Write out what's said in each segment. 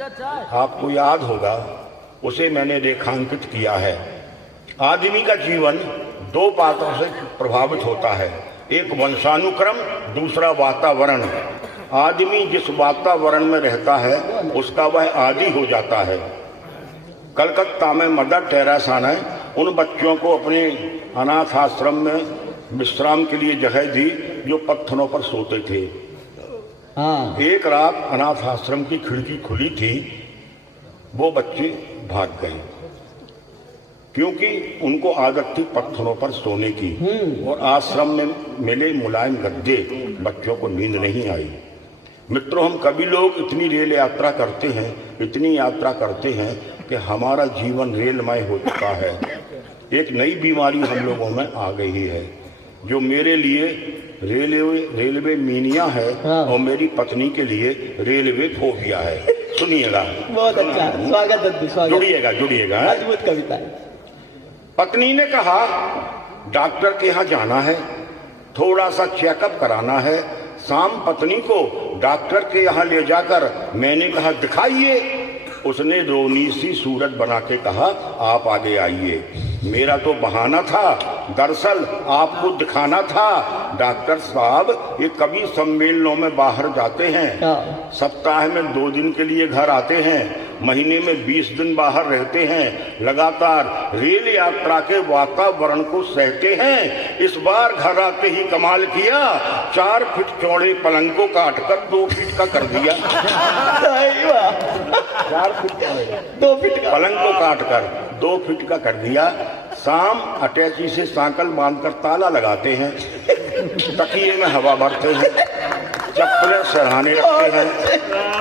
आपको याद होगा, उसे मैंने रेखांकित किया है। आदमी का जीवन दो बातों से प्रभावित होता है, एक वंशानुक्रम, दूसरा वातावरण। आदमी जिस वातावरण में रहता है उसका वह आदी हो जाता है। कलकत्ता में मदर टेरेसा ने उन बच्चों को अपने अनाथ आश्रम में विश्राम के लिए जगह दी जो पत्थरों पर सोते थे। एक रात अनाथ आश्रम की खिड़की खुली थी, वो बच्चे भाग गए क्योंकि उनको आदत थी पत्थरों पर सोने की, और आश्रम में मिले मुलायम गद्दे, बच्चों को नींद नहीं आई। मित्रों, हम कभी लोग इतनी रेल यात्रा करते हैं, इतनी यात्रा करते हैं कि हमारा जीवन रेलमय हो चुका है। एक नई बीमारी हम लोगों में आ गई है, जो मेरे लिए रेलवे मीनिया है और मेरी पत्नी के लिए रेलवे फोबिया है। सुनिएगा, बहुत अच्छा, स्वागत, जुड़िएगा। अद्भुत कविता है। पत्नी ने कहा, डॉक्टर के यहाँ जाना है, थोड़ा सा चेकअप कराना है। शाम पत्नी को डॉक्टर के यहाँ ले जाकर मैंने कहा, दिखाइए। उसने रोनी सी सूरत बना के कहा, आप आगे आइए। मेरा तो बहाना था, दरअसल आपको दिखाना था। डॉक्टर साहब ये कभी सम्मेलनों में बाहर जाते हैं, सप्ताह में 2 दिन के लिए घर आते हैं, महीने में 20 दिन बाहर रहते हैं, लगातार रेल यात्रा के वातावरण को सहते हैं। इस बार घर आते ही कमाल किया, 4 फीट चौड़े पलंग को काटकर 2 फीट का कर दिया। 4 फीट 2 फीट पलंग को काटकर 2 फीट का कर दिया। शाम अटैची से सांकल बांधकर ताला लगाते हैं, तकिए में हवा भरते हैं, चप्पलें सरहाने रखते हैं।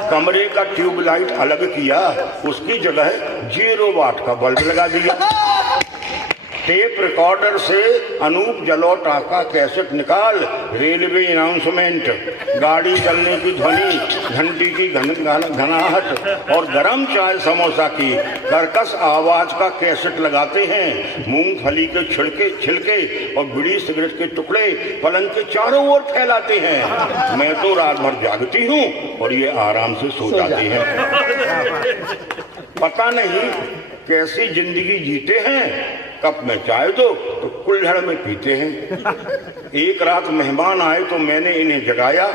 कमरे का ट्यूबलाइट अलग किया, उसकी जगह 0 वाट का बल्ब लगा दिया। टेप रिकॉर्डर से अनूप जलोटा का कैसेट निकाल, रेलवे अनाउंसमेंट, गाड़ी चलने की ध्वनि, घंटी की घनाहट और गरम चाय समोसा की कर्कश आवाज का कैसेट लगाते हैं। मूंगफली के छिलके और बीड़ी सिगरेट के टुकड़े पलंग के चारों ओर फैलाते हैं। मैं तो रात भर जागती हूँ और ये आराम से सो जाती हैं। पता नहीं कैसी जिंदगी जीते हैं। कप में चाय दो तो कुल्हड़ में पीते हैं। एक रात मेहमान आए तो मैंने इन्हें जगाया।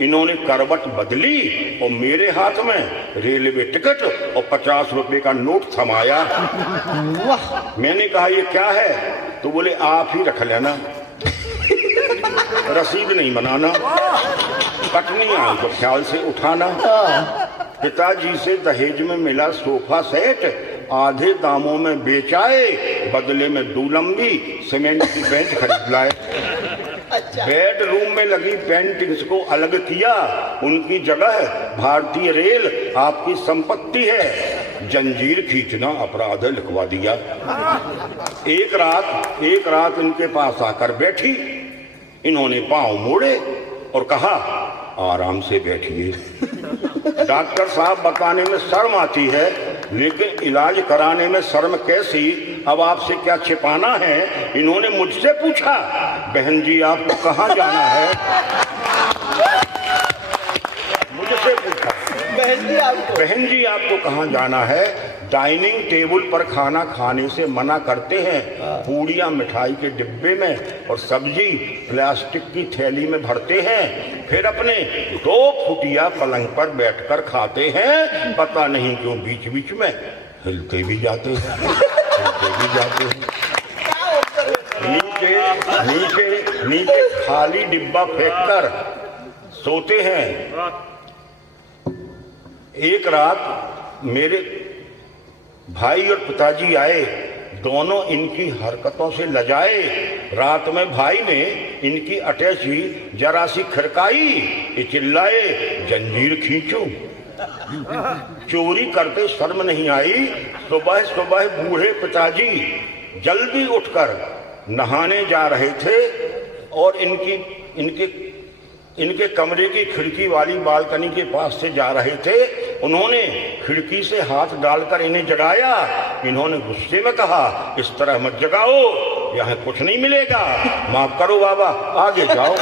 इन्होंने करवट बदली और मेरे हाथ में रेलवे टिकट और 50 रुपए का नोट थमाया। मैंने कहा, ये क्या है? तो बोले, आप ही रख लेना, रसीद नहीं बनाना, कटनी आई तो ख्याल से उठाना। पिताजी से दहेज में मिला सोफा सेट आधे दामों में बेचाए, बदले में दूलंबी सीमेंट की बेंच खरीद लाए। बेडरूम में लगी पेंटिंग्स को अलग किया, उनकी जगह भारतीय रेल आपकी संपत्ति है, जंजीर खींचना अपराध है लिखवा दिया। एक रात इनके पास आकर बैठी, इन्होंने पांव मोड़े और कहा, आराम से बैठिए। डॉक्टर साहब बताने में शर्म आती है, लेकिन इलाज कराने में शर्म कैसी? अब आपसे क्या छिपाना है? इन्होंने मुझसे पूछा, बहन जी आपको कहाँ जाना है? मुझसे पूछा, बहन जी आपको कहाँ जाना है? डाइनिंग टेबल पर खाना खाने से मना करते हैं, पूड़ियाँ मिठाई के डिब्बे में और सब्जी प्लास्टिक की थैली में भरते हैं, फिर अपने 2 फुटिया पलंग पर बैठकर खाते हैं। पता नहीं क्यों बीच बीच में हिलते भी जाते हैं। नीचे खाली डिब्बा फेंककर सोते हैं। एक रात मेरे भाई और पिताजी आए, दोनों इनकी हरकतों से लजाए। रात में भाई ने इनकी अटैची जरा सी खड़काई, ये चिल्लाए, जंजीर खींचो। चोरी करते शर्म नहीं आई। सुबह सुबह बूढ़े पिताजी जल्दी उठकर नहाने जा रहे थे और इनके कमरे की खिड़की वाली बालकनी के पास से जा रहे थे। उन्होंने खिड़की से हाथ डालकर इन्हें जगाया। इन्होंने गुस्से में कहा, इस तरह मत जगाओ, यहाँ कुछ नहीं मिलेगा, माफ करो बाबा, आगे जाओ।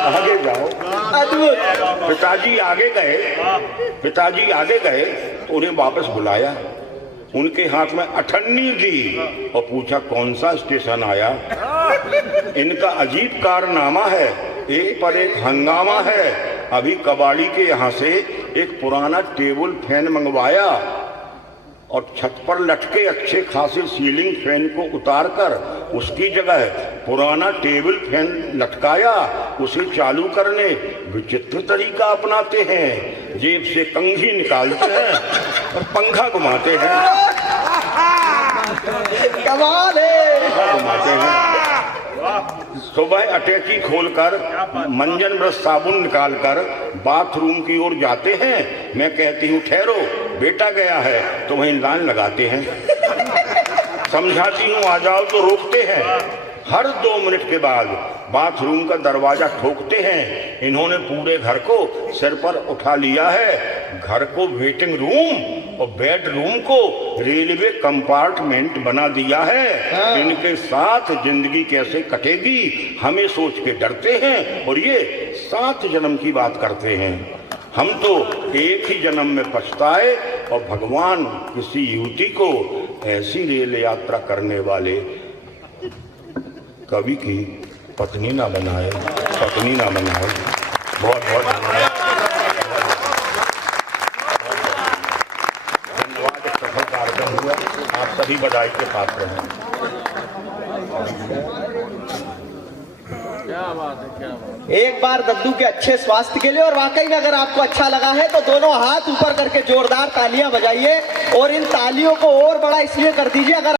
आगे जाओ। अद्भुत। पिताजी आगे गए तो उन्हें वापस बुलाया, उनके हाथ में अठन्नी दी और पूछा कौन सा स्टेशन आया। इनका अजीब कारनामा है, एक पर एक हंगामा है। अभी कबाड़ी के यहाँ से एक पुराना टेबल फैन मंगवाया और छत पर लटके अच्छे खासे सीलिंग फैन को उतारकर उसकी जगह पुराना टेबल फैन लटकाया। उसे चालू करने विचित्र तरीका अपनाते हैं, जेब से कंघी निकालते हैं और पंखा घुमाते हैं। कमाल है। पंखा घुमाते हैं। सुबह अटैची खोलकर मंजन ब्रश साबुन निकालकर बाथरूम की ओर जाते हैं। मैं कहती हूँ ठहरो, बेटा गया है, तो वहीं लाइन लगाते हैं। समझाती हूँ आ जाओ तो रोकते हैं। हर 2 मिनट के बाद बाथरूम का दरवाजा ठोकते हैं। इन्होंने पूरे घर को सिर पर उठा लिया है। घर को वेटिंग रूम और बेडरूम को रेलवे कंपार्टमेंट बना दिया है। इनके साथ जिंदगी कैसे कटेगी हमें सोच के डरते हैं और ये 7 जन्म की बात करते हैं। हम तो एक ही जन्म में पछताए और भगवान किसी युवती को ऐसी रेल यात्रा करने वाले कवि की पत्नी ना बनाए। बहुत बहुत धन्यवाद। एक सफल कार्यक्रम हुआ, आप सभी बधाई के पात्र हैं। एक बार दद्दू के अच्छे स्वास्थ्य के लिए और वाकई में अगर आपको अच्छा लगा है तो दोनों हाथ ऊपर करके जोरदार तालियां बजाइए और इन तालियों को और बड़ा इसलिए कर दीजिए अगर